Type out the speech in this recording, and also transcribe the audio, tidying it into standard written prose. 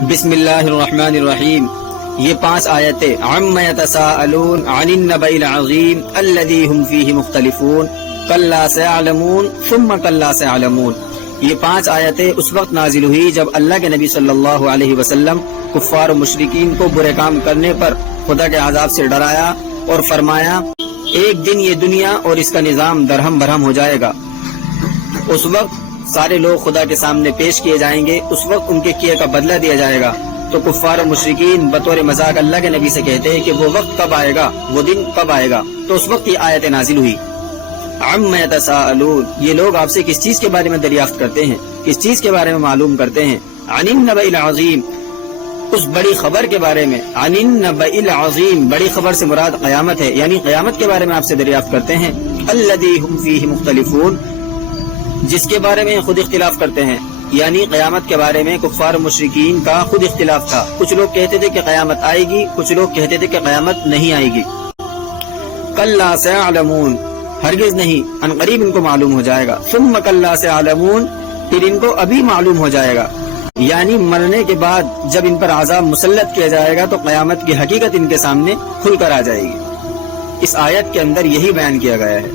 بسم اللہ الرحمن الرحیم. یہ 5 آیتیں عما یتساءلون عن النبأ العظیم الذی هم فیہ مختلفون کلا سیعلمون ثم کلا سیعلمون. یہ 5 آیتیں اس وقت نازل ہوئی جب اللہ کے نبی صلی اللہ علیہ وسلم کفار و مشرکین کو برے کام کرنے پر خدا کے عذاب سے ڈرایا اور فرمایا ایک دن یہ دنیا اور اس کا نظام درہم برہم ہو جائے گا. اس وقت سارے لوگ خدا کے سامنے پیش کیے جائیں گے. اس وقت ان کے کیے کا بدلہ دیا جائے گا. تو کفار و مشرکین بطور مذاق اللہ کے نبی سے کہتے ہیں کہ وہ وقت کب آئے گا, وہ دن کب آئے گا. تو اس وقت یہ آیت نازل ہوئی. عما یتساءلون, یہ لوگ آپ سے کس چیز کے بارے میں دریافت کرتے ہیں, کس چیز کے بارے میں معلوم کرتے ہیں. عن النبأ العظیم, اس بڑی خبر کے بارے میں. عن النبأ العظیم, بڑی خبر سے مراد قیامت ہے, یعنی قیامت کے بارے میں آپ سے دریافت کرتے ہیں. الذی هم فیہ مختلفون, جس کے بارے میں خود اختلاف کرتے ہیں, یعنی قیامت کے بارے میں کفار مشرکین کا خود اختلاف تھا. کچھ لوگ کہتے تھے کہ قیامت آئے گی, کچھ لوگ کہتے تھے کہ قیامت نہیں آئے گی. کلا سیعلمون, ہرگز نہیں, ان قریب ان کو معلوم ہو جائے گا. ثم کلا سیعلمون, پھر ان کو ابھی معلوم ہو جائے گا, یعنی مرنے کے بعد جب ان پر عذاب مسلط کیا جائے گا تو قیامت کی حقیقت ان کے سامنے کھل کر آ جائے گی. اس آیت کے اندر یہی بیان کیا گیا ہے.